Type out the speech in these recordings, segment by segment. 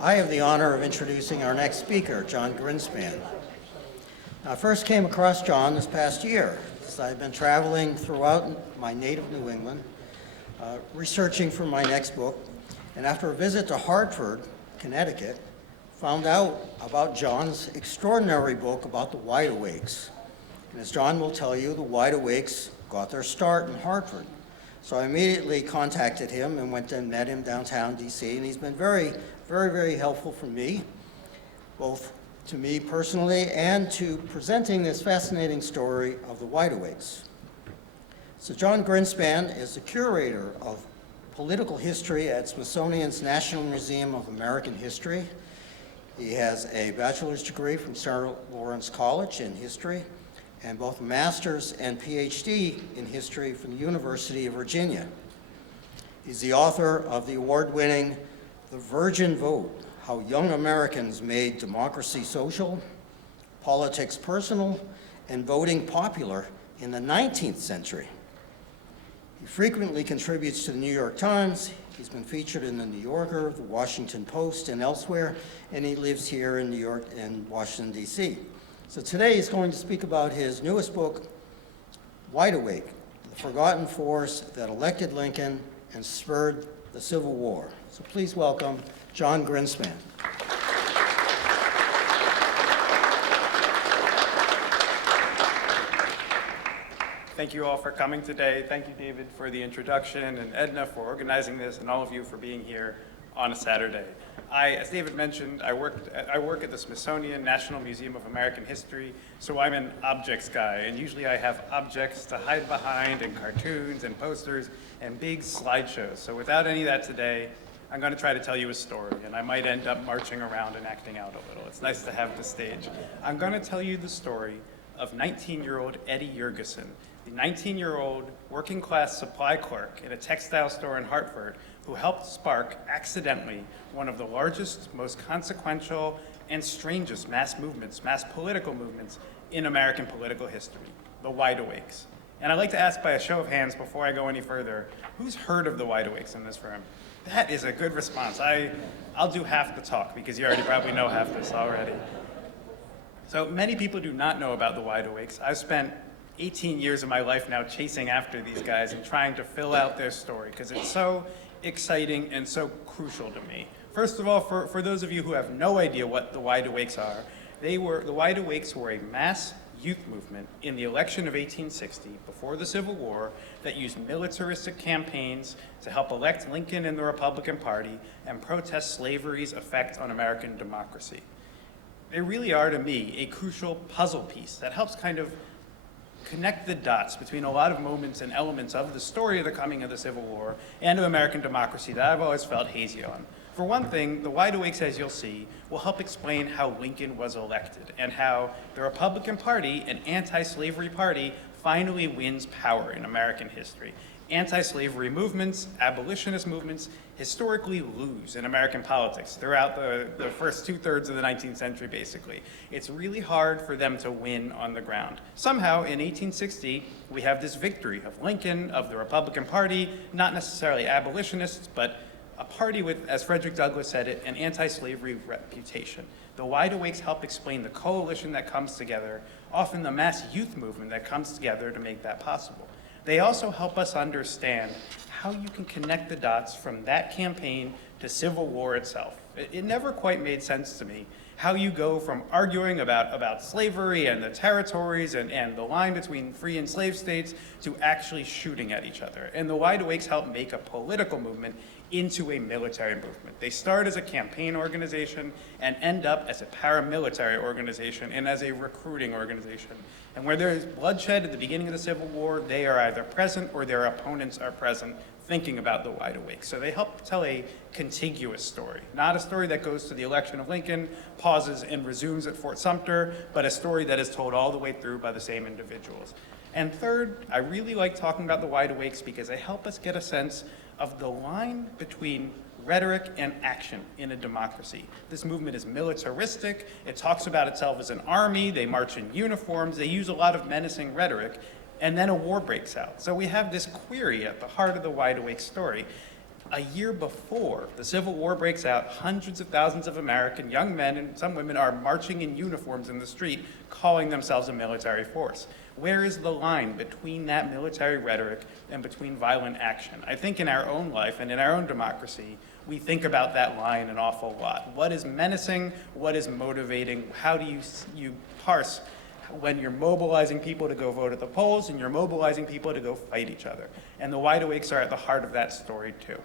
I have the honor of introducing our next speaker, Jon Grinspan. I first came across Jon this past year, as I've been traveling throughout my native New England, researching for my next book, and after a visit to Hartford, Connecticut, found out about Jon's extraordinary book about the Wide Awakes. And as Jon will tell you, the Wide Awakes got their start in Hartford. So I immediately contacted him and went and met him downtown DC, and he's been very, very helpful for me, both to me personally and to presenting this fascinating story of the Wide Awakes. So Jon Grinspan is the curator of political history at Smithsonian's National Museum of American History. He has a bachelor's degree from Sarah Lawrence College in history, and both a master's and PhD in history from the University of Virginia. He's the author of the award-winning The Virgin Vote: How Young Americans Made Democracy Social, Politics Personal, and Voting Popular in the 19th Century. He frequently contributes to the New York Times. He's been featured in the New Yorker, the Washington Post, and elsewhere, and he lives here in New York and Washington, D.C. So today he's going to speak about his newest book, Wide Awake: The Forgotten Force That Elected Lincoln and Spurred the Civil War. So please welcome Jon Grinspan. Thank you all for coming today. Thank you, David, for the introduction, and Edna for organizing this, and all of you for being here on a Saturday. As David mentioned, I work at the Smithsonian National Museum of American History, so I'm an objects guy, and usually I have objects to hide behind, and cartoons and posters and big slideshows. So without any of that today, I'm going to try to tell you a story, and I might end up marching around and acting out a little. It's nice to have the stage. I'm going to tell you the story of 19-year-old Eddie Jurgensen, the 19-year-old working-class supply clerk in a textile store in Hartford who helped spark, accidentally, one of the largest, most consequential, and strangest mass political movements in American political history, the Wide Awakes. And I'd like to ask by a show of hands before I go any further, who's heard of the Wide Awakes in this room? That is a good response. I'll do half the talk because you already probably know half this already. So many people do not know about the Wide Awakes. I've spent 18 years of my life now chasing after these guys and trying to fill out their story because it's so exciting and so crucial to me. First of all, for those of you who have no idea what the Wide Awakes are, the Wide Awakes were a mass youth movement in the election of 1860, before the Civil War, that used militaristic campaigns to help elect Lincoln and the Republican Party and protest slavery's effect on American democracy. They really are, to me, a crucial puzzle piece that helps kind of connect the dots between a lot of moments and elements of the story of the coming of the Civil War and of American democracy that I've always felt hazy on. For one thing, the Wide Awakes, as you'll see, will help explain how Lincoln was elected and how the Republican Party, an anti-slavery party, finally wins power in American history. Anti-slavery movements, abolitionist movements, historically lose in American politics throughout the first two-thirds of the 19th century, basically. It's really hard for them to win on the ground. Somehow, in 1860, we have this victory of Lincoln, of the Republican Party, not necessarily abolitionists, but a party with, as Frederick Douglass said it, an anti-slavery reputation. The Wide Awakes help explain the coalition that comes together, often the mass youth movement that comes together to make that possible. They also help us understand how you can connect the dots from that campaign to Civil War itself. It never quite made sense to me how you go from arguing about slavery and the territories and the line between free and slave states to actually shooting at each other. And the Wide Awakes help make a political movement into a military movement. They start as a campaign organization and end up as a paramilitary organization and as a recruiting organization. And where there is bloodshed at the beginning of the Civil War, they are either present or their opponents are present thinking about the Wide Awake. So they help tell a contiguous story, not a story that goes to the election of Lincoln, pauses and resumes at Fort Sumter, but a story that is told all the way through by the same individuals. And third, I really like talking about the Wide Awakes because they help us get a sense of the line between rhetoric and action in a democracy. This movement is militaristic. It talks about itself as an army. They march in uniforms. They use a lot of menacing rhetoric. And then a war breaks out. So we have this query at the heart of the Wide Awake story. A year before the Civil War breaks out, hundreds of thousands of American young men and some women are marching in uniforms in the street, calling themselves a military force. Where is the line between that military rhetoric and between violent action? I think in our own life and in our own democracy, we think about that line an awful lot. What is menacing? What is motivating? How do you parse when you're mobilizing people to go vote at the polls and you're mobilizing people to go fight each other? And the Wide Awakes are at the heart of that story too.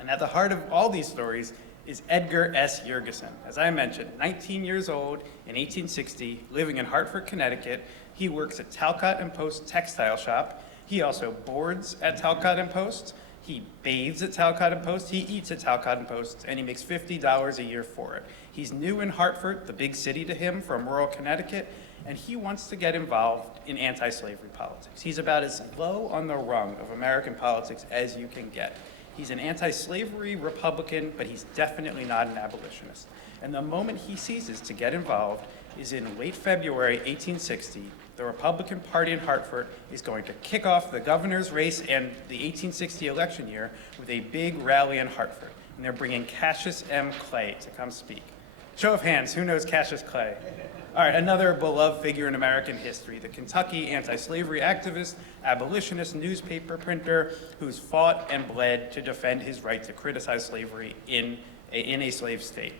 And at the heart of all these stories is Edgar S. Yurgison. As I mentioned, 19 years old in 1860, living in Hartford, Connecticut. He works at Talcott and Post textile shop. He also boards at Talcott and Post. He bathes at Talcott and Post. He eats at Talcott and Post, and he makes $50 a year for it. He's new in Hartford, the big city to him, from rural Connecticut, and he wants to get involved in anti-slavery politics. He's about as low on the rung of American politics as you can get. He's an anti-slavery Republican, but he's definitely not an abolitionist. And the moment he ceases to get involved is in late February 1860. The Republican Party in Hartford is going to kick off the governor's race and the 1860 election year with a big rally in Hartford. And they're bringing Cassius M. Clay to come speak. Show of hands, who knows Cassius Clay? All right, another beloved figure in American history, the Kentucky anti-slavery activist, abolitionist, newspaper printer, who's fought and bled to defend his right to criticize slavery in a slave state.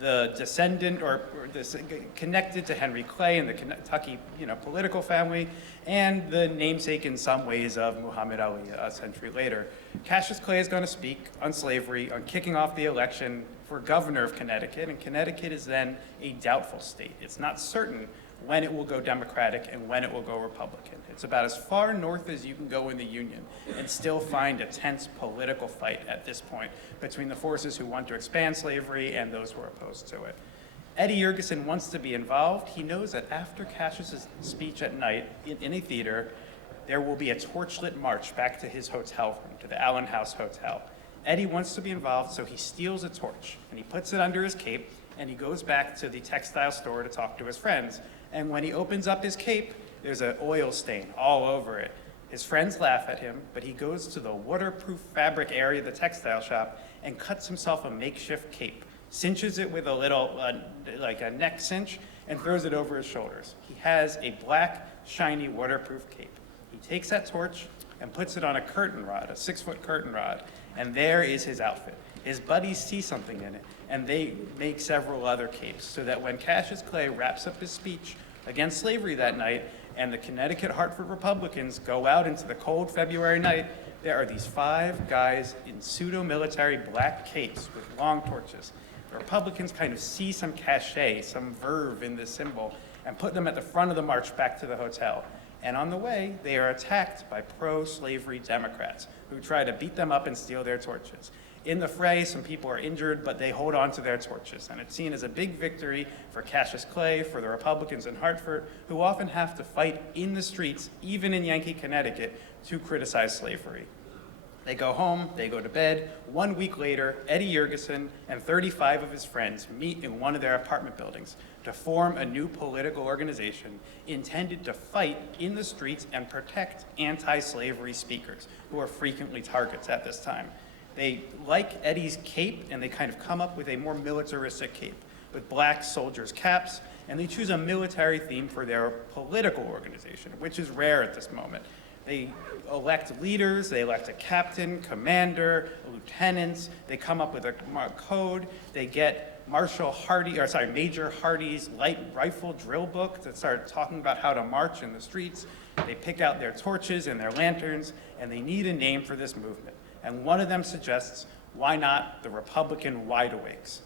The descendant connected to Henry Clay and the Kentucky political family, and the namesake in some ways of Muhammad Ali a century later. Cassius Clay is going to speak on slavery, on kicking off the election for governor of Connecticut, and Connecticut is then a doubtful state. It's not certain when it will go Democratic and when it will go Republican. It's about as far north as you can go in the Union and still find a tense political fight at this point between the forces who want to expand slavery and those who are opposed to it. Eddie Yurgison wants to be involved. He knows that after Cassius's speech at night in a theater, there will be a torchlit march back to his hotel room, to the Allen House Hotel. Eddie wants to be involved, so he steals a torch, and he puts it under his cape, and he goes back to the textile store to talk to his friends. And when he opens up his cape, there's an oil stain all over it. His friends laugh at him, but he goes to the waterproof fabric area of the textile shop and cuts himself a makeshift cape, cinches it with a little, like a neck cinch, and throws it over his shoulders. He has a black, shiny, waterproof cape. He takes that torch and puts it on a curtain rod, a 6-foot curtain rod, and there is his outfit. His buddies see something in it, and they make several other capes, so that when Cassius Clay wraps up his speech against slavery that night, and the Connecticut Hartford Republicans go out into the cold February night, there are these 5 guys in pseudo-military black capes with long torches. The Republicans kind of see some cachet, some verve in this symbol, and put them at the front of the march back to the hotel. And on the way, they are attacked by pro-slavery Democrats who try to beat them up and steal their torches. In the fray, some people are injured, but they hold on to their torches. And it's seen as a big victory for Cassius Clay, for the Republicans in Hartford, who often have to fight in the streets, even in Yankee, Connecticut, to criticize slavery. They go home, they go to bed. 1 week later, Eddie Yurgison and 35 of his friends meet in one of their apartment buildings to form a new political organization intended to fight in the streets and protect anti-slavery speakers, who are frequently targets at this time. They like Eddie's cape, and they kind of come up with a more militaristic cape with black soldiers' caps, and they choose a military theme for their political organization, which is rare at this moment. They elect leaders, they elect a captain, commander, lieutenants, they come up with a code, they get Major Hardy's light rifle drill book to start talking about how to march in the streets. They pick out their torches and their lanterns, and they need a name for this movement. And one of them suggests, why not the Republican Wide Awakes?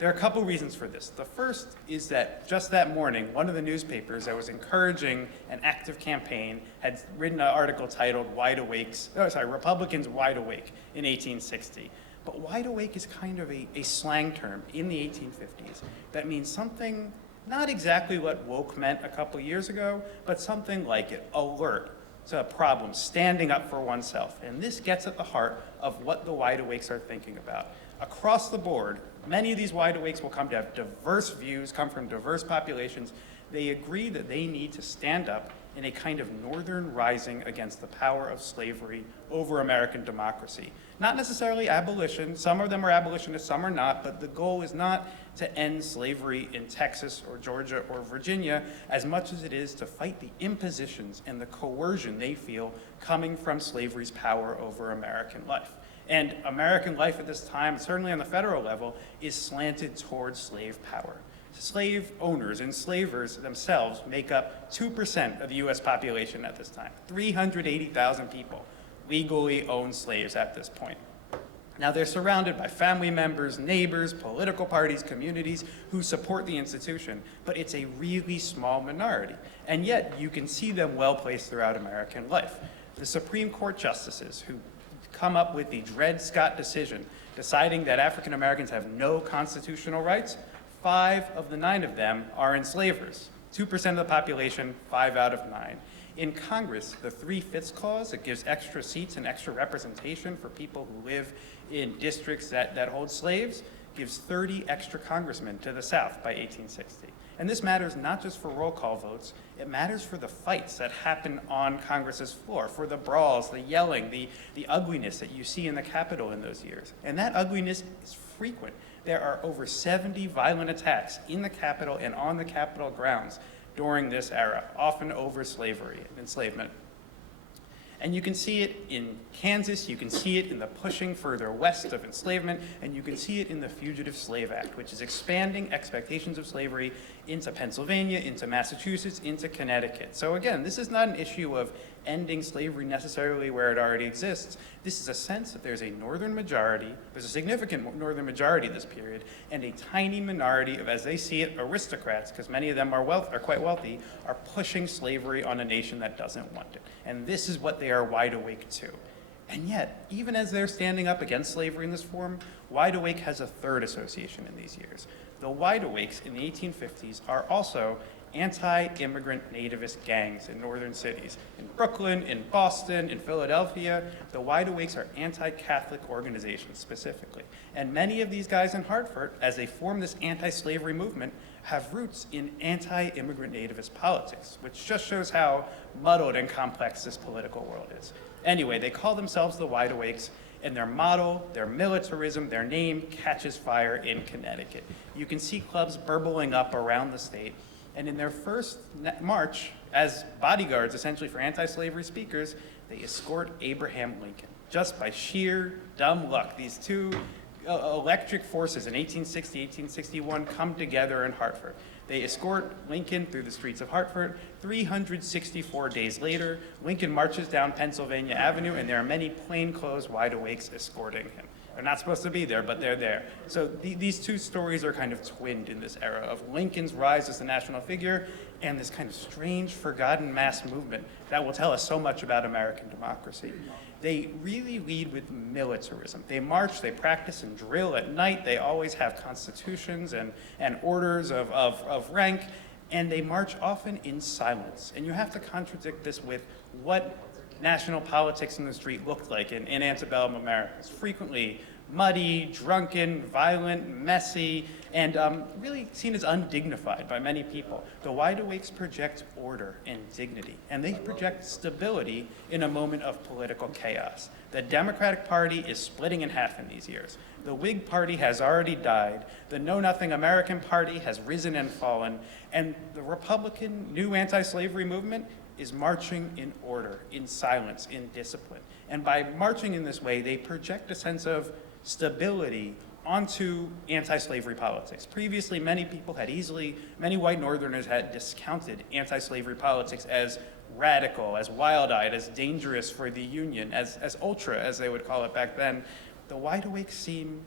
There are a couple reasons for this. The first is that just that morning, one of the newspapers that was encouraging an active campaign had written an article titled Republicans Wide Awake in 1860. But wide awake is kind of a slang term in the 1850s that means something, not exactly what woke meant a couple years ago, but something like it, alert to a problem, standing up for oneself. And this gets at the heart of what the wide awakes are thinking about. Across the board, many of these wide awakes will come to have diverse views, come from diverse populations. They agree that they need to stand up in a kind of northern rising against the power of slavery over American democracy. Not necessarily abolition, some of them are abolitionists, some are not, but the goal is not to end slavery in Texas or Georgia or Virginia as much as it is to fight the impositions and the coercion they feel coming from slavery's power over American life. And American life at this time, certainly on the federal level, is slanted towards slave power. Slave owners and slavers themselves make up 2% of the US population at this time. 380,000 people legally own slaves at this point. Now they're surrounded by family members, neighbors, political parties, communities who support the institution, but it's a really small minority. And yet you can see them well placed throughout American life. The Supreme Court justices who come up with the Dred Scott decision deciding that African Americans have no constitutional rights, 5 of the 9 of them are enslavers. 2% of the population, 5 out of 9. In Congress, the 3/5 clause that gives extra seats and extra representation for people who live in districts that hold slaves gives 30 extra congressmen to the South by 1860. And this matters not just for roll call votes, it matters for the fights that happen on Congress's floor, for the brawls, the yelling, the ugliness that you see in the Capitol in those years. And that ugliness is frequent. There are over 70 violent attacks in the Capitol and on the Capitol grounds during this era, often over slavery and enslavement. And you can see it in Kansas, you can see it in the pushing further west of enslavement, and you can see it in the Fugitive Slave Act, which is expanding expectations of slavery into Pennsylvania, into Massachusetts, into Connecticut. So again, this is not an issue of ending slavery necessarily where it already exists. This is a sense that there's a northern majority, there's a significant northern majority this period, and a tiny minority of, as they see it, aristocrats, because many of them are quite wealthy, are pushing slavery on a nation that doesn't want it. And this is what they are wide awake to. And yet, even as they're standing up against slavery in this form, Wide Awake has a third association in these years. The Wide Awakes in the 1850s are also anti-immigrant nativist gangs in northern cities. In Brooklyn, in Boston, in Philadelphia, the Wide Awakes are anti-Catholic organizations specifically. And many of these guys in Hartford, as they form this anti-slavery movement, have roots in anti-immigrant nativist politics, which just shows how muddled and complex this political world is. Anyway, they call themselves the Wide Awakes, and their motto, their militarism, their name catches fire in Connecticut. You can see clubs burbling up around the state, and in their first march, as bodyguards essentially for anti-slavery speakers, they escort Abraham Lincoln. Just by sheer dumb luck, these two electric forces in 1860, 1861 come together in Hartford. They escort Lincoln through the streets of Hartford. 364 days later, Lincoln marches down Pennsylvania Avenue, and there are many plainclothes Wide Awakes escorting him. They're not supposed to be there, but they're there. So these two stories are kind of twinned in this era of Lincoln's rise as the national figure and this kind of strange, forgotten mass movement that will tell us so much about American democracy. They really lead with militarism. They march, they practice and drill at night. They always have constitutions and orders of rank, and they march often in silence. And you have to contradict this with what national politics in the street looked like in antebellum America. It's frequently muddy, drunken, violent, messy, and really seen as undignified by many people. The Wide Awakes project order and dignity, and they project stability in a moment of political chaos. The Democratic Party is splitting in half in these years. The Whig Party has already died. The Know-Nothing American Party has risen and fallen, and the Republican new anti-slavery movement is marching in order, in silence, in discipline. And by marching in this way, they project a sense of stability onto anti-slavery politics. Previously, many white Northerners had discounted anti-slavery politics as radical, as wild-eyed, as dangerous for the Union, as ultra, as they would call it back then. The Wide Awakes seem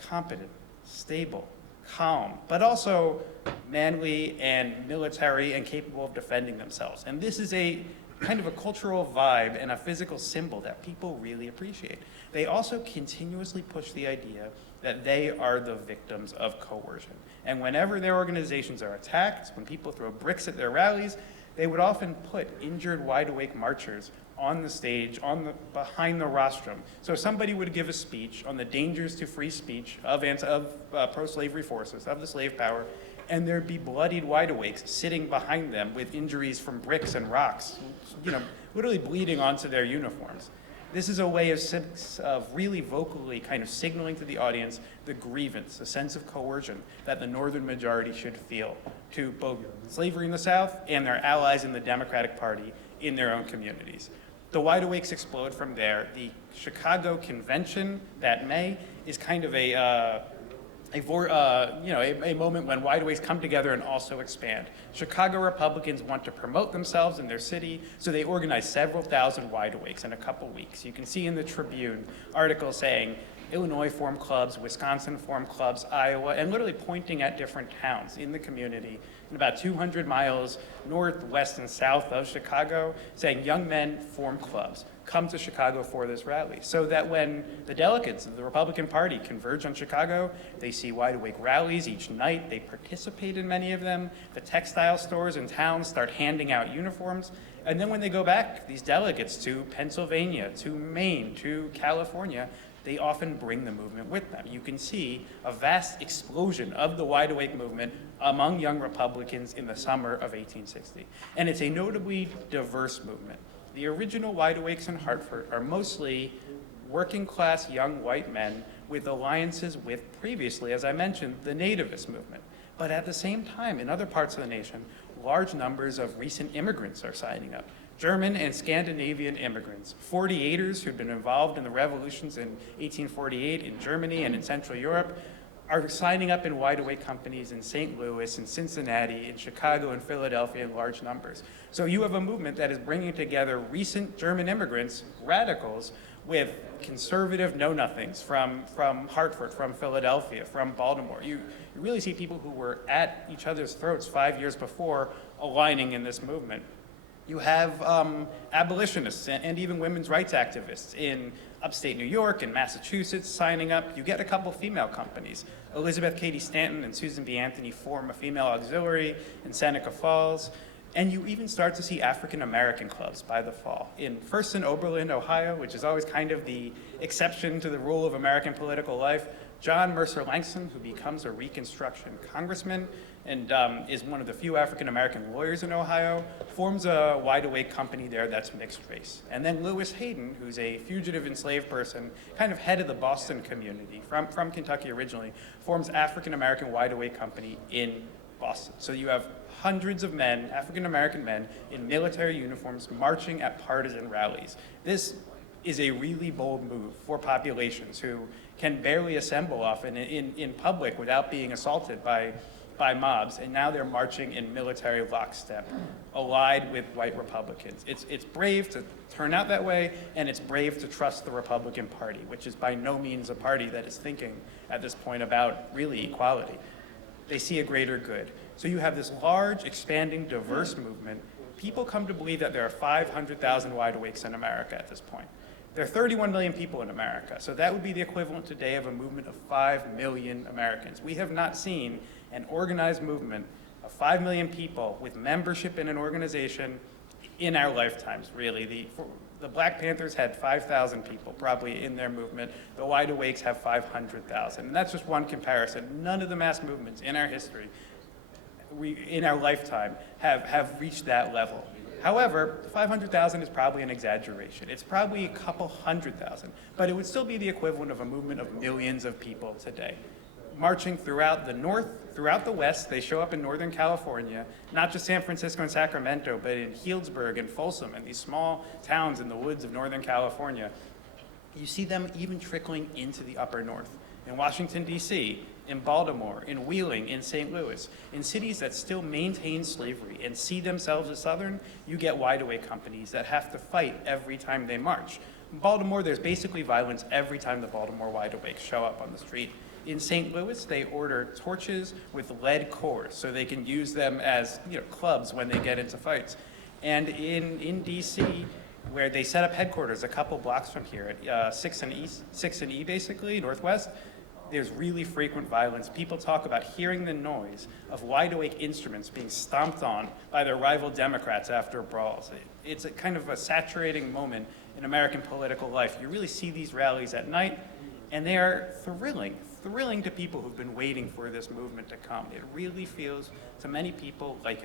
competent, stable, calm, but also manly and military and capable of defending themselves. And this is a kind of a cultural vibe and a physical symbol that people really appreciate. They also continuously push the idea that they are the victims of coercion. And whenever their organizations are attacked, when people throw bricks at their rallies, they would often put injured Wide Awake marchers on the stage, behind the rostrum. So somebody would give a speech on the dangers to free speech of pro-slavery forces, of the slave power. and there'd be bloodied wide awakes sitting behind them with injuries from bricks and rocks, literally bleeding onto their uniforms. This is a way of really vocally kind of signaling to the audience the grievance, a sense of coercion that the northern majority should feel to both slavery in the South and their allies in the Democratic Party in their own communities. The wide awakes explode from there. The Chicago Convention that May is kind of a moment when wide awakes come together and also expand. Chicago Republicans want to promote themselves in their city, so they organize several thousand wide awakes in a couple weeks. You can see in the Tribune articles saying Illinois formed clubs, Wisconsin formed clubs, Iowa, and literally pointing at different towns in the community in about 200 miles north, west, and south of Chicago, saying young men form clubs. Come to Chicago for this rally. So that when the delegates of the Republican Party converge on Chicago, they see wide awake rallies each night. They participate in many of them. The textile stores in town start handing out uniforms. And then when they go back, these delegates to Pennsylvania, to Maine, to California, they often bring the movement with them. You can see a vast explosion of the wide awake movement among young Republicans in the summer of 1860. And it's a notably diverse movement. The original wide awakes in Hartford are mostly working class young white men with alliances with previously, as I mentioned, the nativist movement. But at the same time, in other parts of the nation, large numbers of recent immigrants are signing up. German and Scandinavian immigrants, 48ers who'd been involved in the revolutions in 1848 in Germany and in Central Europe, are signing up in wide awake companies in St. Louis, in Cincinnati, in Chicago, and Philadelphia in large numbers. So you have a movement that is bringing together recent German immigrants, radicals, with conservative know-nothings from Hartford, from Philadelphia, from Baltimore. You really see people who were at each other's throats 5 years before aligning in this movement. You have abolitionists and even women's rights activists in upstate New York and Massachusetts signing up. You get a couple female companies. Elizabeth Cady Stanton and Susan B. Anthony form a female auxiliary in Seneca Falls. And you even start to see African-American clubs by the fall. First in Oberlin, Ohio, which is always kind of the exception to the rule of American political life, John Mercer Langston, who becomes a Reconstruction congressman and is one of the few African-American lawyers in Ohio, forms a wide-awake company there that's mixed race. And then Lewis Hayden, who's a fugitive enslaved person, kind of head of the Boston community, from Kentucky originally, forms African-American wide-awake company in Boston. So you have hundreds of men, African-American men, in military uniforms marching at partisan rallies. This is a really bold move for populations who can barely assemble often in public without being assaulted by mobs, and now they're marching in military lockstep, allied with white Republicans. It's brave to turn out that way, and it's brave to trust the Republican Party, which is by no means a party that is thinking at this point about really equality. They see a greater good. So you have this large, expanding, diverse movement. People come to believe that there are 500,000 wide awakes in America at this point. There are 31 million people in America, so that would be the equivalent today of a movement of 5 million Americans. We have not seen an organized movement of 5 million people with membership in an organization in our lifetimes, really. The Black Panthers had 5,000 people probably in their movement. The Wide Awakes have 500,000. And that's just one comparison. None of the mass movements in our history, in our lifetime, have reached that level. However, 500,000 is probably an exaggeration. It's probably a couple 100,000, but it would still be the equivalent of a movement of millions of people today. Marching throughout the North, throughout the West. They show up in Northern California, not just San Francisco and Sacramento, but in Healdsburg and Folsom and these small towns in the woods of Northern California. You see them even trickling into the upper North. In Washington, D.C., in Baltimore, in Wheeling, in St. Louis, in cities that still maintain slavery and see themselves as Southern, you get wide-awake companies that have to fight every time they march. In Baltimore, there's basically violence every time the Baltimore wide-awakes show up on the street. In St. Louis, they order torches with lead cores so they can use them as clubs when they get into fights. And in D.C., where they set up headquarters a couple blocks from here at 6th and E basically, Northwest, there's really frequent violence. People talk about hearing the noise of wide-awake instruments being stomped on by their rival Democrats after brawls. It's a kind of a saturating moment in American political life. You really see these rallies at night, and they are thrilling thrilling to people who've been waiting for this movement to come. It really feels to many people like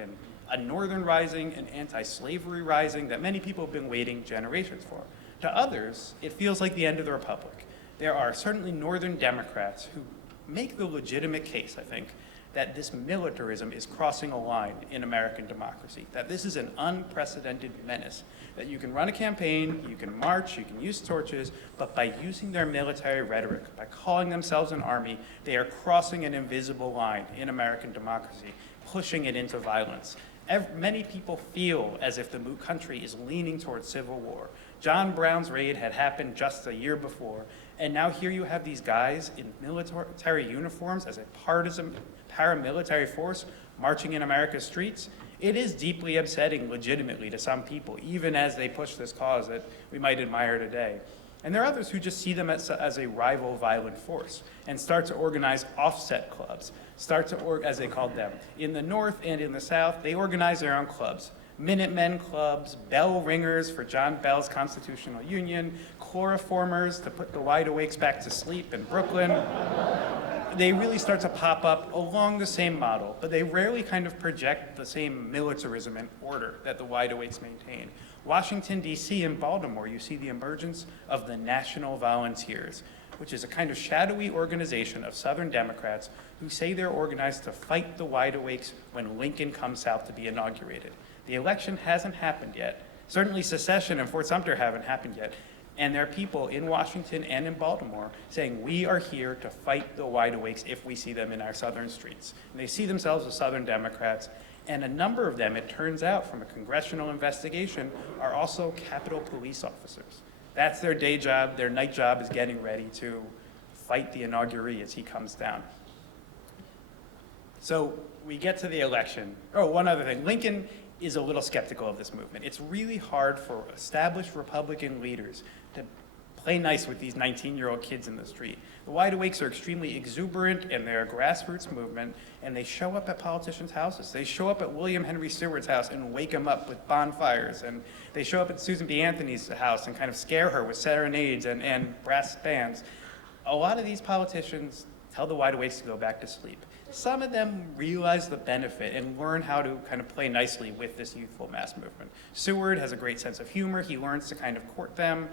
a northern rising, an anti-slavery rising that many people have been waiting generations for. To others, it feels like the end of the republic. There are certainly northern Democrats who make the legitimate case, I think, that this militarism is crossing a line in American democracy, that this is an unprecedented menace, that you can run a campaign, you can march, you can use torches, but by using their military rhetoric, by calling themselves an army, they are crossing an invisible line in American democracy, pushing it into violence. Many people feel as if the country is leaning towards civil war. John Brown's raid had happened just a year before, and now here you have these guys in military uniforms as a partisan paramilitary force marching in America's streets. It is deeply upsetting legitimately to some people, even as they push this cause that we might admire today. And there are others who just see them as a rival violent force and start to organize offset clubs, as they called them. In the North and in the South, they organize their own clubs. Minutemen clubs, bell ringers for John Bell's Constitutional Union, chloroformers to put the wide awakes back to sleep in Brooklyn. They really start to pop up along the same model, but they rarely kind of project the same militarism and order that the wide awakes maintain. Washington, D.C. and Baltimore, you see the emergence of the National Volunteers, which is a kind of shadowy organization of Southern Democrats who say they're organized to fight the wide awakes when Lincoln comes south to be inaugurated. The election hasn't happened yet. Certainly secession and Fort Sumter haven't happened yet. And there are people in Washington and in Baltimore saying, we are here to fight the wide awakes if we see them in our southern streets. And they see themselves as Southern Democrats. And a number of them, it turns out from a congressional investigation, are also Capitol Police officers. That's their day job. Their night job is getting ready to fight the inauguree as he comes down. So we get to the election. Oh, one other thing. Lincoln is a little skeptical of this movement. It's really hard for established Republican leaders to play nice with these 19-year-old kids in the street. The wide awakes are extremely exuberant and they're a grassroots movement, and they show up at politicians' houses. They show up at William Henry Seward's house and wake him up with bonfires, and they show up at Susan B. Anthony's house and kind of scare her with serenades and brass bands. A lot of these politicians tell the wide awakes to go back to sleep. Some of them realize the benefit and learn how to kind of play nicely with this youthful mass movement. Seward has a great sense of humor. He learns to kind of court them.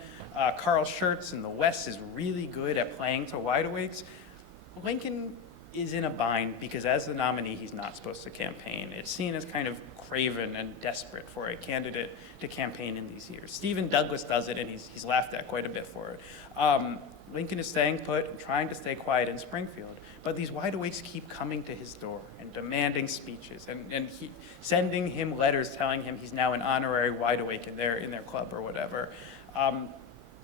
Carl Schurz in the West is really good at playing to wide awakes. Lincoln is in a bind because as the nominee, he's not supposed to campaign. It's seen as kind of craven and desperate for a candidate to campaign in these years. Stephen Douglas does it, and he's laughed at quite a bit for it. Lincoln is staying put and trying to stay quiet in Springfield, but these wide awakes keep coming to his door and demanding speeches and sending him letters telling him he's now an honorary wide awake in their club or whatever.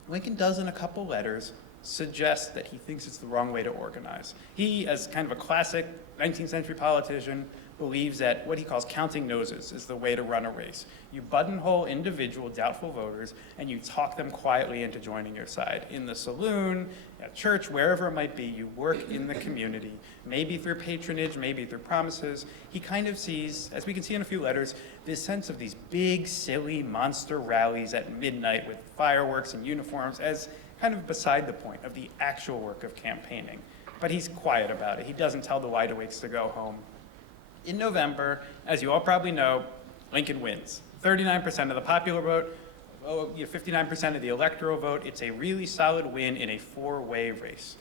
Lincoln does in a couple letters suggest that he thinks it's the wrong way to organize. He, as kind of a classic 19th century politician, believes that what he calls counting noses is the way to run a race. You buttonhole individual doubtful voters and you talk them quietly into joining your side. In the saloon, at church, wherever it might be, you work in the community, maybe through patronage, maybe through promises. He kind of sees, as we can see in a few letters, this sense of these big, silly monster rallies at midnight with fireworks and uniforms as kind of beside the point of the actual work of campaigning. But he's quiet about it. He doesn't tell the wide awakes to go home. In November, as you all probably know, Lincoln wins. 39% of the popular vote, 59% of the electoral vote. It's a really solid win in a four-way race.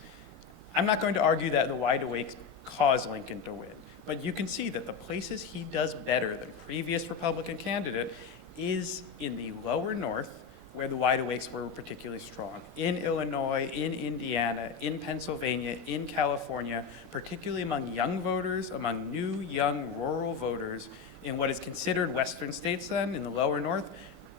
I'm not going to argue that the wide awakes caused Lincoln to win, but you can see that the places he does better than previous Republican candidate is in the lower north, where the wide awakes were particularly strong. In Illinois, in Indiana, in Pennsylvania, in California, particularly among young voters, among new, young, rural voters in what is considered Western states then, in the lower north,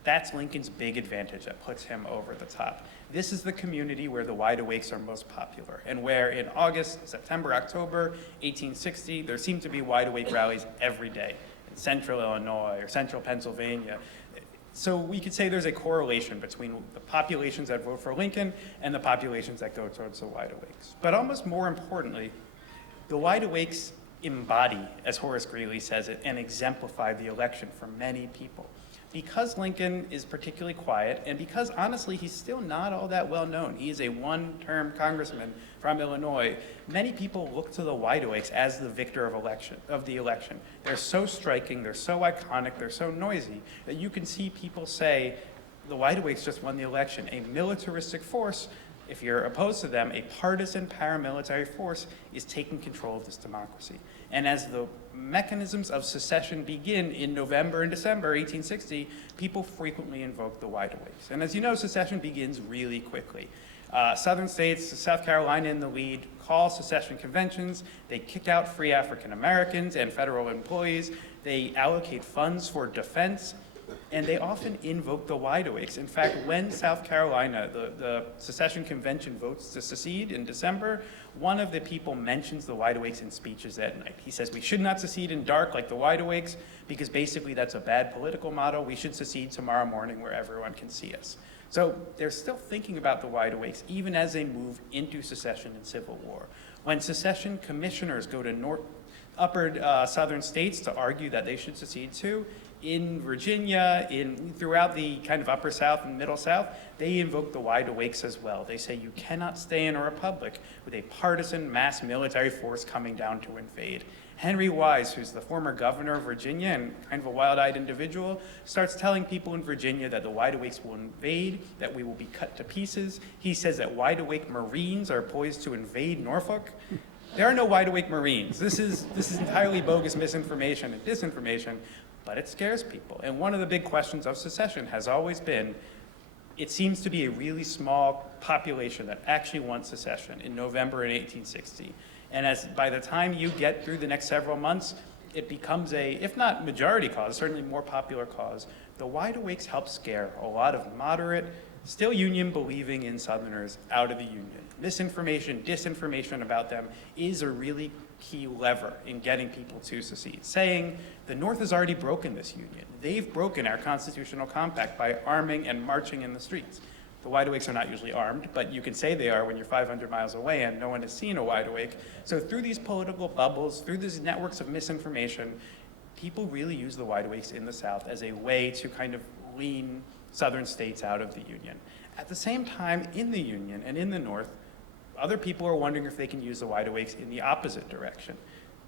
that's Lincoln's big advantage that puts him over the top. This is the community where the wide awakes are most popular, and where in August, September, October, 1860, there seemed to be wide awake rallies every day in central Illinois or central Pennsylvania. So we could say there's a correlation between the populations that vote for Lincoln and the populations that go towards the wide awakes. But almost more importantly, the wide awakes embody, as Horace Greeley says it, and exemplify the election for many people. because Lincoln is particularly quiet, and because honestly he's still not all that well known. He is a one-term congressman from Illinois. Many people look to the Wide Awakes as the victor of the election. They're so striking, they're so iconic, they're so noisy that you can see people say, the Wide Awakes just won the election. A militaristic force, if you're opposed to them, a partisan paramilitary force is taking control of this democracy. And as the mechanisms of secession begin in November and December 1860, people frequently invoke the Wide Awakes. And as you know, secession begins really quickly. Southern states, South Carolina in the lead, call secession conventions. They kick out free African Americans and federal employees. They allocate funds for defense. And they often invoke the Wide Awakes. In fact, when South Carolina, the secession convention votes to secede in December, one of the people mentions the Wide Awakes in speeches that night. He says, we should not secede in dark like the Wide Awakes, because basically that's a bad political motto. We should secede tomorrow morning where everyone can see us. So they're still thinking about the Wide Awakes, even as they move into secession and civil war. When secession commissioners go to upper southern states to argue that they should secede too, in Virginia, throughout the kind of upper South and middle South, they invoke the Wide Awakes as well. They say you cannot stay in a republic with a partisan mass military force coming down to invade. Henry Wise, who's the former governor of Virginia and kind of a wild-eyed individual, starts telling people in Virginia that the Wide Awakes will invade, that we will be cut to pieces. He says that Wide Awake Marines are poised to invade Norfolk. There are no Wide Awake Marines. This is entirely bogus misinformation and disinformation. But it scares people. And one of the big questions of secession has always been, it seems to be a really small population that actually wants secession in November in 1860. And by the time you get through the next several months, it becomes a, if not majority cause, certainly more popular cause. The Wide Awakes help scare a lot of moderate, still Union-believing in Southerners out of the Union. Misinformation, disinformation about them is a really key lever in getting people to secede, saying the North has already broken this union. They've broken our constitutional compact by arming and marching in the streets. The Wide Awakes are not usually armed, but you can say they are when you're 500 miles away and no one has seen a Wide Awake. So through these political bubbles, through these networks of misinformation, people really use the Wide Awakes in the South as a way to kind of lean Southern states out of the Union. At the same time, in the Union and in the North, other people are wondering if they can use the Wide Awakes in the opposite direction.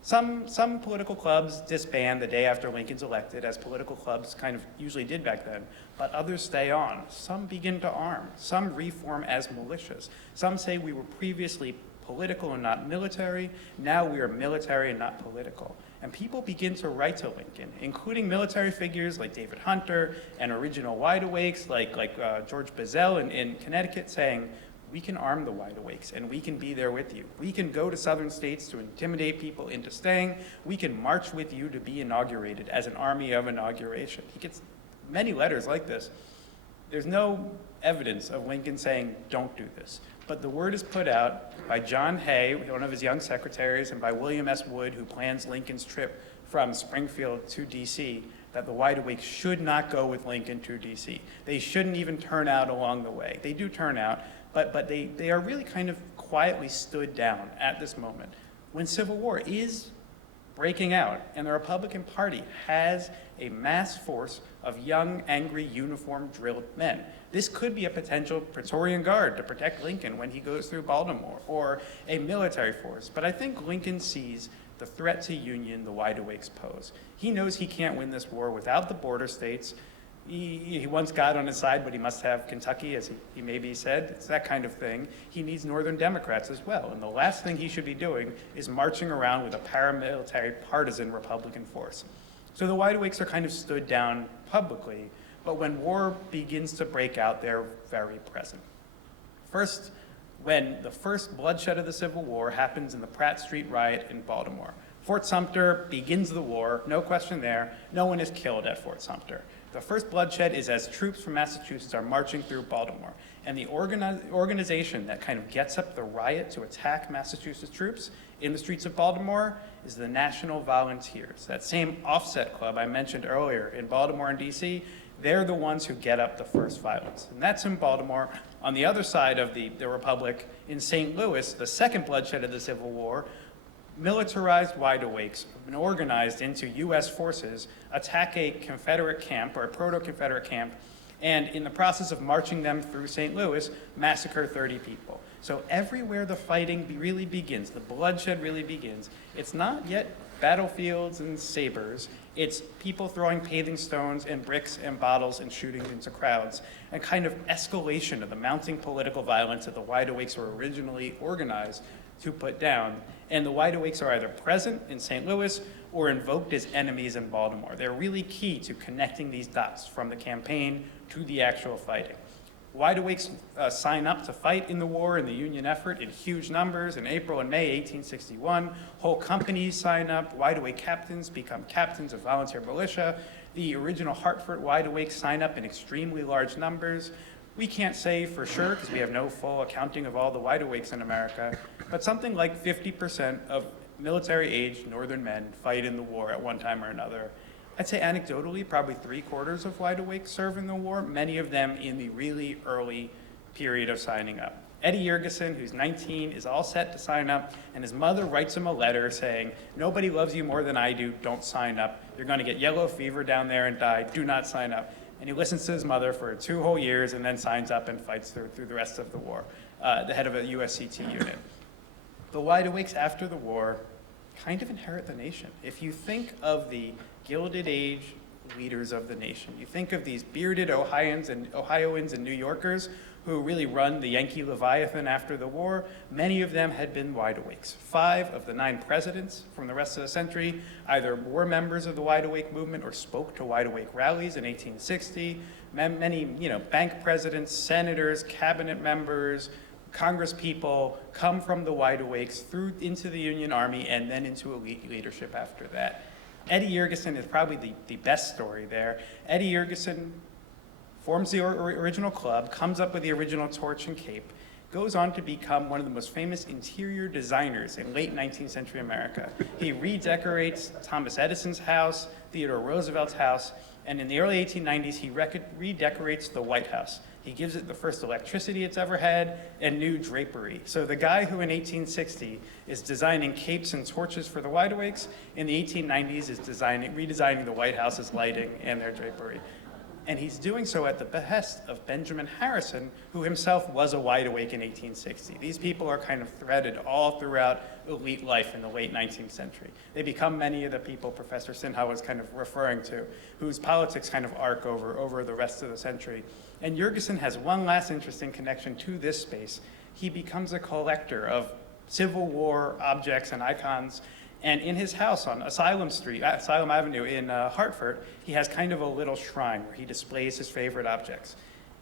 Some political clubs disband the day after Lincoln's elected, as political clubs kind of usually did back then, but others stay on. Some begin to arm. Some reform as militias. Some say we were previously political and not military. Now we are military and not political. And people begin to write to Lincoln, including military figures like David Hunter and original Wide Awakes like George Bazell in Connecticut, saying, we can arm the Wide Awakes and we can be there with you. We can go to southern states to intimidate people into staying. We can march with you to be inaugurated as an army of inauguration. He gets many letters like this. There's no evidence of Lincoln saying, don't do this. But the word is put out by John Hay, one of his young secretaries, and by William S. Wood, who plans Lincoln's trip from Springfield to D.C., that the Wide Awakes should not go with Lincoln to D.C. They shouldn't even turn out along the way. They do turn out, but they are really kind of quietly stood down at this moment when civil war is breaking out and the Republican Party has a mass force of young, angry, uniformed, drilled men. This could be a potential Praetorian Guard to protect Lincoln when he goes through Baltimore, or a military force. But I think Lincoln sees the threat to Union the Wide Awakes pose. He knows he can't win this war without the border states. He wants God on his side, but he must have Kentucky, as he maybe said. It's that kind of thing. He needs Northern Democrats as well. And the last thing he should be doing is marching around with a paramilitary partisan Republican force. So the Wide Awakes are kind of stood down publicly, but when war begins to break out, they're very present. First, when the first bloodshed of the Civil War happens in the Pratt Street riot in Baltimore. Fort Sumter begins the war, no question there. No one is killed at Fort Sumter. The first bloodshed is as troops from Massachusetts are marching through Baltimore. And the organization that kind of gets up the riot to attack Massachusetts troops in the streets of Baltimore is the National Volunteers. That same offset club I mentioned earlier in Baltimore and DC, they're the ones who get up the first violence. And that's in Baltimore. On the other side of the Republic, in St. Louis, the second bloodshed of the Civil War, militarized wide awakes have been organized into US forces, attack a Confederate camp or a proto-Confederate camp, and in the process of marching them through St. Louis, massacre 30 people. So everywhere the fighting really begins, the bloodshed really begins, it's not yet battlefields and sabers, it's people throwing paving stones and bricks and bottles and shooting into crowds, and kind of escalation of the mounting political violence that the Wide Awakes were originally organized to put down. And the Wide Awakes are either present in St. Louis or invoked as enemies in Baltimore. They're really key to connecting these dots from the campaign to the actual fighting. Wide Awakes sign up to fight in the war in the Union effort in huge numbers in April and May 1861. Whole companies sign up. Wide Awake captains become captains of volunteer militia. The original Hartford Wide Awakes sign up in extremely large numbers. We can't say for sure because we have no full accounting of all the Wide Awakes in America, but something like 50% of military-aged Northern men fight in the war at one time or another. I'd say anecdotally, probably 3/4 of Wide Awakes serve in the war, many of them in the really early period of signing up. Eddie Jurgensen, who's 19, is all set to sign up, and his mother writes him a letter saying, "Nobody loves you more than I do, don't sign up. You're gonna get yellow fever down there and die, do not sign up." And he listens to his mother for 2 whole years and then signs up and fights through the rest of the war, the head of a USCT unit. The Wide Awakes after the war kind of inherit the nation. If you think of the Gilded Age leaders of the nation, you think of these bearded Ohioans and New Yorkers who really run the Yankee Leviathan after the war. Many of them had been Wide Awakes. 5 of the 9 presidents from the rest of the century either were members of the Wide Awake movement or spoke to Wide Awake rallies in 1860. Many, bank presidents, senators, cabinet members, congresspeople come from the Wide Awakes through into the Union Army and then into elite leadership after that. Eddie Jurgensen is probably the best story there. Eddie Jurgensen forms the original club, comes up with the original torch and cape, goes on to become one of the most famous interior designers in late 19th century America. He redecorates Thomas Edison's house, Theodore Roosevelt's house, and in the early 1890s, he redecorates the White House. He gives it the first electricity it's ever had and new drapery. So the guy who in 1860 is designing capes and torches for the Wide Awakes, in the 1890s is redesigning the White House's lighting and their drapery. And he's doing so at the behest of Benjamin Harrison, who himself was a Wide Awake in 1860. These people are kind of threaded all throughout elite life in the late 19th century. They become many of the people Professor Sinha was kind of referring to, whose politics kind of arc over the rest of the century. And Jurgensen has one last interesting connection to this space. He becomes a collector of Civil War objects and icons. And in his house on Asylum Avenue in Hartford, he has kind of a little shrine where he displays his favorite objects.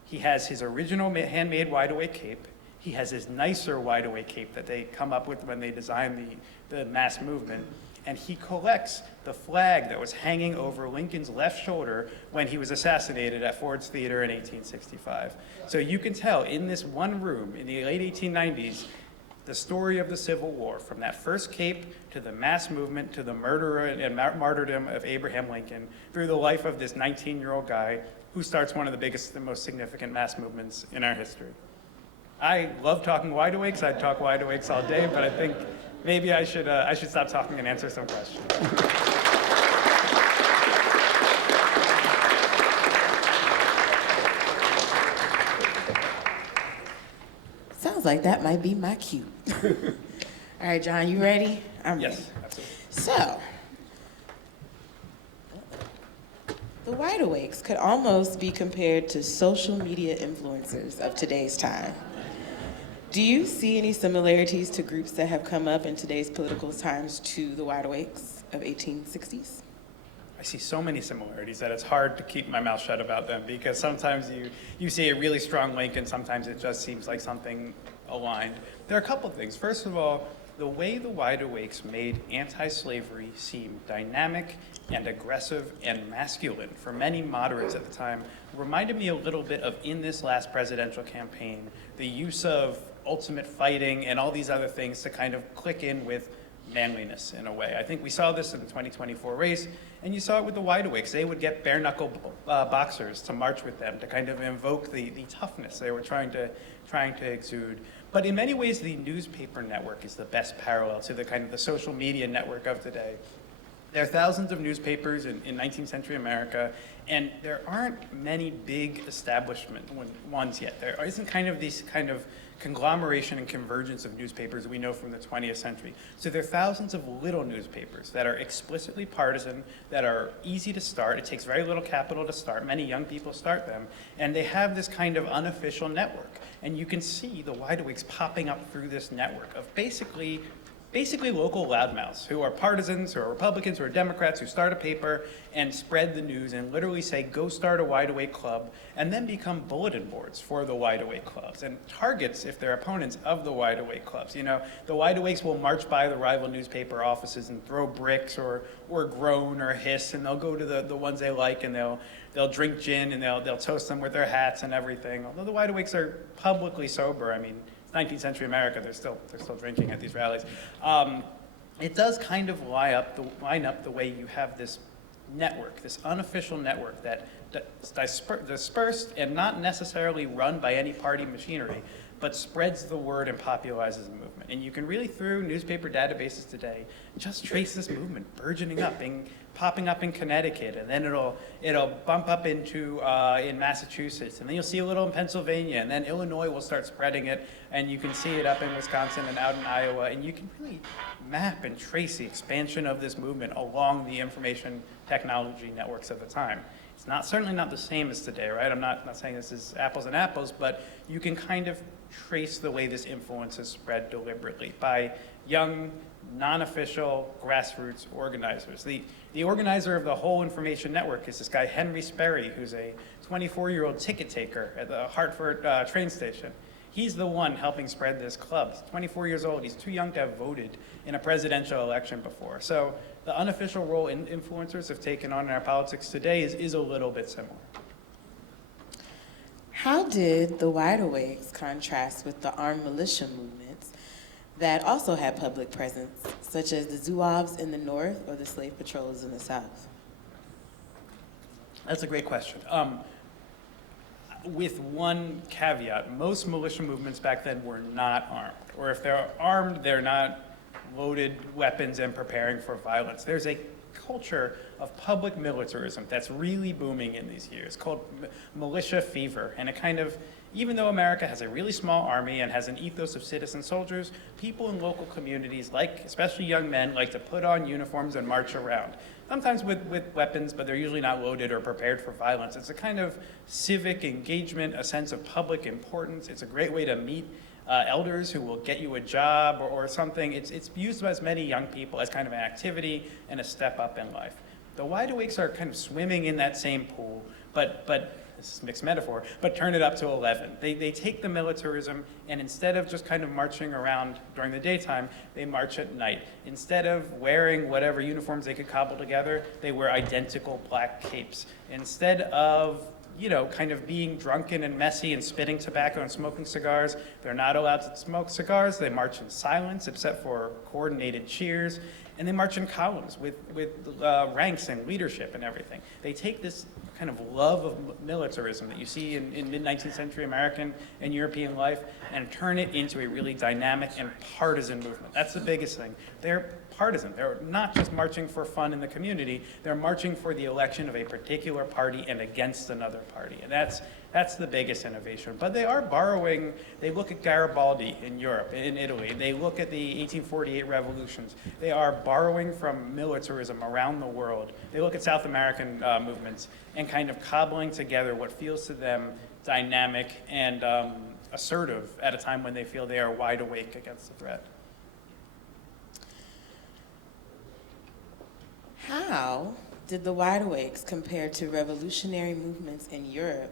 He has his original handmade Wide Awake cape. He has his nicer Wide Awake cape that they come up with when they design the mass movement. And he collects the flag that was hanging over Lincoln's left shoulder when he was assassinated at Ford's Theater in 1865. So you can tell in this one room in the late 1890s, the story of the Civil War, from that first cape to the mass movement to the murder and martyrdom of Abraham Lincoln, through the life of this 19-year-old guy who starts one of the biggest and most significant mass movements in our history. I love talking Wide Awakes. I'd talk Wide Awakes all day, but I think maybe I should stop talking and answer some questions. Sounds like that might be my cue. All right, John, you ready? I'm ready. Yes, absolutely. So, the Wide Awakes could almost be compared to social media influencers of today's time. Do you see any similarities to groups that have come up in today's political times to the Wide Awakes of 1860s? I see so many similarities that it's hard to keep my mouth shut about them because sometimes you see a really strong link and sometimes it just seems like something aligned. There are a couple things. First of all, the way the Wide Awakes made anti-slavery seem dynamic and aggressive and masculine for many moderates at the time reminded me a little bit of, in this last presidential campaign, the use of ultimate fighting and all these other things to kind of click in with manliness in a way. I think we saw this in the 2024 race, and you saw it with the Wide Awakes. They would get bare-knuckle boxers to march with them to kind of invoke the toughness they were trying to exude. But in many ways, the newspaper network is the best parallel to the kind of the social media network of today. There are thousands of newspapers in 19th century America, and there aren't many big establishment ones yet. There isn't kind of this kind of conglomeration and convergence of newspapers we know from the 20th century. So there are thousands of little newspapers that are explicitly partisan, that are easy to start. It takes very little capital to start. Many young people start them, and they have this kind of unofficial network. And you can see the wide awakes popping up through this network of basically local loudmouths who are partisans, who are Republicans, who are Democrats, who start a paper and spread the news and literally say, go start a wide awake club, and then become bulletin boards for the wide awake clubs and targets, if they're opponents of the wide awake clubs. You know, the wide awakes will march by the rival newspaper offices and throw bricks or groan or hiss, and they'll go to the ones they like, and they'll drink gin, and they'll toast them with their hats and everything. Although the wide awakes are publicly sober, I mean, 19th century America, they're still drinking at these rallies. It does kind of line up the way you have this network, this unofficial network that's dispersed and not necessarily run by any party machinery, but spreads the word and popularizes the movement. And you can really, through newspaper databases today, just trace this movement burgeoning up, popping up in Connecticut, and then it'll bump up into in Massachusetts, and then you'll see a little in Pennsylvania, and then Illinois will start spreading it, and you can see it up in Wisconsin and out in Iowa, and you can really map and trace the expansion of this movement along the information technology networks of the time. It's certainly not the same as today, right? I'm not saying this is apples and apples, but you can kind of trace the way this influence is spread deliberately by young, non-official grassroots organizers. The organizer of the whole information network is this guy, Henry Sperry, who's a 24-year-old ticket taker at the Hartford train station. He's the one helping spread this club. He's 24 years old. He's too young to have voted in a presidential election before. So the unofficial role influencers have taken on in our politics today is a little bit similar. How did the wide awakes contrast with the armed militia movements that also had public presence, such as the Zouaves in the north or the slave patrols in the south? That's a great question. With one caveat, most militia movements back then were not armed. Or if they're armed, they're not loaded weapons and preparing for violence. There's a culture of public militarism that's really booming in these years called militia fever. And it kind of, even though America has a really small army and has an ethos of citizen soldiers, people in local communities, especially young men, like to put on uniforms and march around. Sometimes with weapons, but they're usually not loaded or prepared for violence. It's a kind of civic engagement, a sense of public importance. It's a great way to meet elders who will get you a job or something. It's used by as many young people as kind of an activity and a step up in life. The wide awakes are kind of swimming in that same pool, but this is a mixed metaphor, but turn it up to 11. They take the militarism, and instead of just kind of marching around during the daytime, they march at night. Instead of wearing whatever uniforms they could cobble together, they wear identical black capes. Instead of kind of being drunken and messy and spitting tobacco and smoking cigars, they're not allowed to smoke cigars. They march in silence except for coordinated cheers, and they march in columns with ranks and leadership and everything. They take this kind of love of militarism that you see in mid-19th century American and European life and turn it into a really dynamic and partisan movement. That's the biggest thing. They're partisan. They're not just marching for fun in the community. They're marching for the election of a particular party and against another party. And that's the biggest innovation. But they are borrowing, they look at Garibaldi in Europe, in Italy. They look at the 1848 revolutions. They are borrowing from militarism around the world. They look at South American movements and kind of cobbling together what feels to them dynamic and assertive at a time when they feel they are wide awake against the threat. How did the wide awakes compare to revolutionary movements in Europe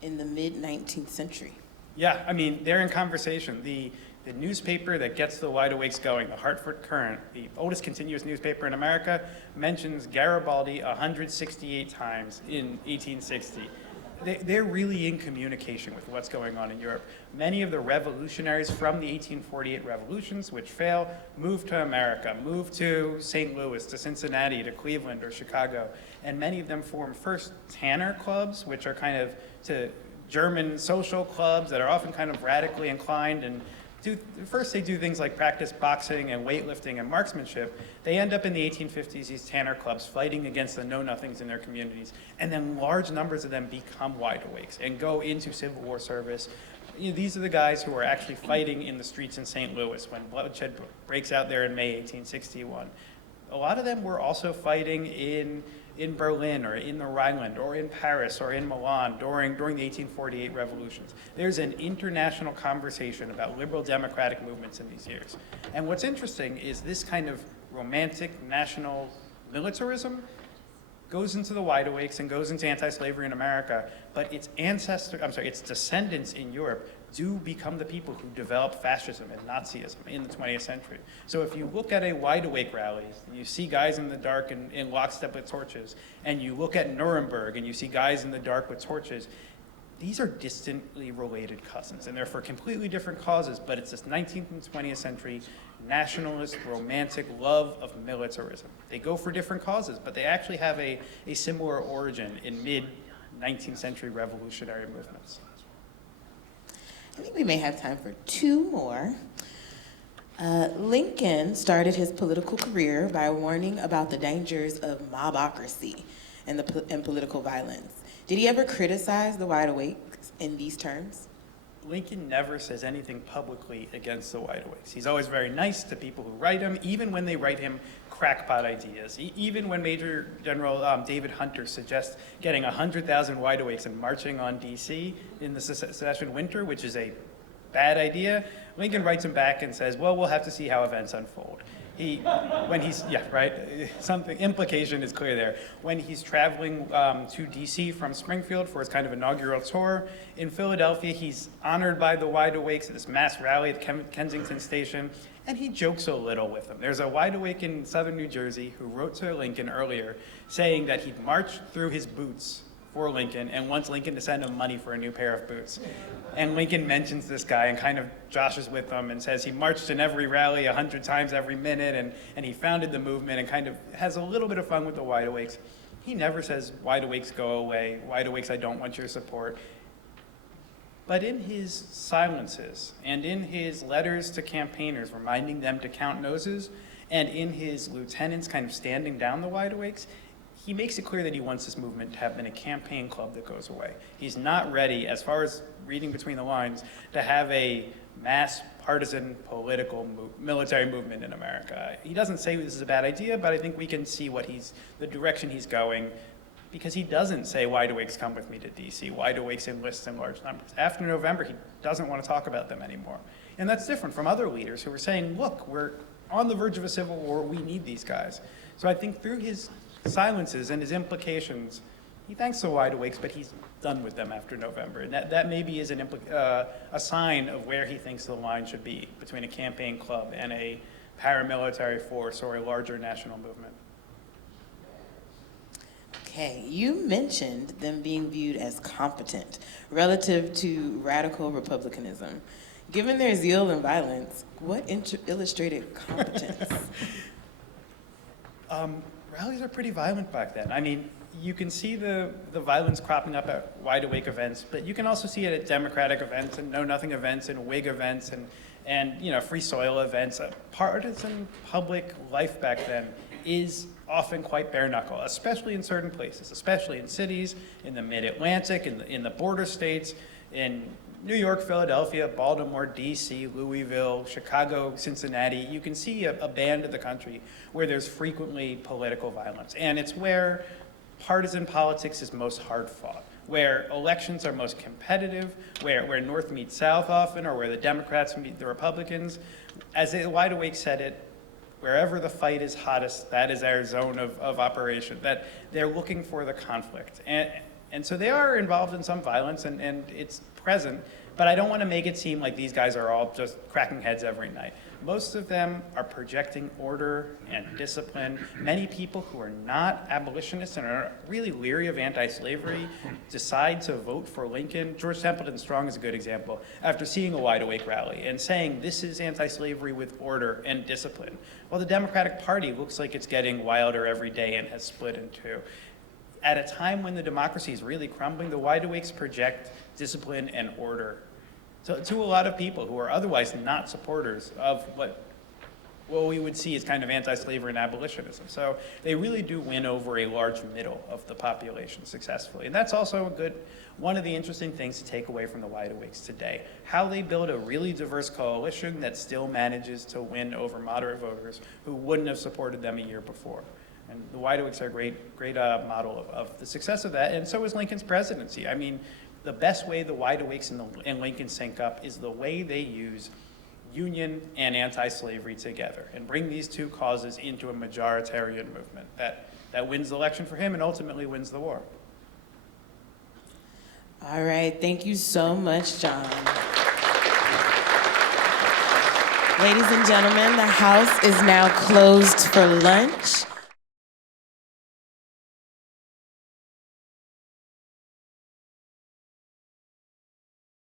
in the mid-19th century? Yeah, I mean, they're in conversation. The newspaper that gets the wide awakes going, the Hartford Courant, the oldest continuous newspaper in America, mentions Garibaldi 168 times in 1860. They're really in communication with what's going on in Europe. Many of the revolutionaries from the 1848 revolutions, which fail, moved to America, moved to St. Louis, to Cincinnati, to Cleveland or Chicago. And many of them form first Tanner clubs, which are kind of to German social clubs that are often kind of radically inclined and first they do things like practice boxing and weightlifting and marksmanship. They end up in the 1850s, these tanner clubs, fighting against the know-nothings in their communities. And then large numbers of them become wide awakes and go into Civil War service. These are the guys who are actually fighting in the streets in St. Louis when bloodshed breaks out there in May 1861. A lot of them were also fighting in Berlin or in the Rhineland or in Paris or in Milan during the 1848 revolutions. There's an international conversation about liberal democratic movements in these years. And what's interesting is this kind of romantic national militarism goes into the wide awakes and goes into anti-slavery in America, but its descendants in Europe do become the people who develop fascism and Nazism in the 20th century. So if you look at a wide awake rally, and you see guys in the dark in lockstep with torches, and you look at Nuremberg and you see guys in the dark with torches, these are distantly related cousins, and they're for completely different causes, but it's this 19th and 20th century nationalist, romantic love of militarism. They go for different causes, but they actually have a similar origin in mid-19th century revolutionary movements. I think we may have time for two more. Lincoln started his political career by warning about the dangers of mobocracy and political violence. Did he ever criticize the wide awakes in these terms? Lincoln never says anything publicly against the wide awakes. He's always very nice to people who write him, even when they write him crackpot ideas. Even when Major General David Hunter suggests getting 100,000 wide awakes and marching on D.C. in the secession winter, which is a bad idea, Lincoln writes him back and says, well, we'll have to see how events unfold. Something, implication is clear there. When he's traveling to DC from Springfield for his kind of inaugural tour, in Philadelphia, he's honored by the wide awakes at this mass rally at Kensington Station, and he jokes a little with them. There's a wide awake in southern New Jersey who wrote to Lincoln earlier saying that he'd march through his boots for Lincoln and wants Lincoln to send him money for a new pair of boots. And Lincoln mentions this guy and kind of joshes with him and says he marched in every rally 100 times every minute and he founded the movement and kind of has a little bit of fun with the wide awakes. He never says, wide awakes go away, wide awakes I don't want your support. But in his silences and in his letters to campaigners reminding them to count noses and in his lieutenants kind of standing down the wide awakes, he makes it clear that he wants this movement to have been a campaign club that goes away. He's not ready, as far as reading between the lines, to have a mass partisan political military movement in America. He doesn't say this is a bad idea, but I think we can see the direction he's going, because he doesn't say wide awakes come with me to DC, wide awakes enlist in large numbers. After November, he doesn't want to talk about them anymore. And that's different from other leaders who are saying, look, we're on the verge of a civil war, we need these guys. So I think through his silences and his implications, he thanks the wide awakes, but he's done with them after November. And that maybe is a sign of where he thinks the line should be between a campaign club and a paramilitary force or a larger national movement. Okay, you mentioned them being viewed as competent relative to radical republicanism. Given their zeal and violence, what illustrated competence? Rallies are pretty violent back then. I mean, you can see the violence cropping up at wide awake events, but you can also see it at Democratic events and Know Nothing events and Whig events and Free Soil events. Partisan public life back then is often quite bare knuckle, especially in certain places, especially in cities, in the mid-Atlantic, in the border states, in New York, Philadelphia, Baltimore, DC, Louisville, Chicago, Cincinnati. You can see a band of the country where there's frequently political violence. And it's where partisan politics is most hard fought, where elections are most competitive, where North meets South often, or where the Democrats meet the Republicans. As Wide Awake said it, wherever the fight is hottest, that is our zone of operation, that they're looking for the conflict. And so they are involved in some violence, and it's present, but I don't want to make it seem like these guys are all just cracking heads every night. Most of them are projecting order and discipline. Many people who are not abolitionists and are really leery of anti-slavery decide to vote for Lincoln. George Templeton Strong is a good example, after seeing a Wide Awake rally and saying this is anti-slavery with order and discipline. Well, the Democratic Party looks like it's getting wilder every day and has split in two. At a time when the democracy is really crumbling, the Wide Awakes project discipline and order. to a lot of people who are otherwise not supporters of what we would see as kind of anti-slavery and abolitionism. So they really do win over a large middle of the population successfully. And that's also one of the interesting things to take away from the Wide Awakes today, how they build a really diverse coalition that still manages to win over moderate voters who wouldn't have supported them a year before. And the Wide Awakes are a great model of the success of that, and so is Lincoln's presidency. I mean, the best way the Wide Awakes and Lincoln sync up is the way they use union and anti-slavery together and bring these two causes into a majoritarian movement that wins the election for him and ultimately wins the war. All right, thank you so much, John. Ladies and gentlemen, the House is now closed for lunch.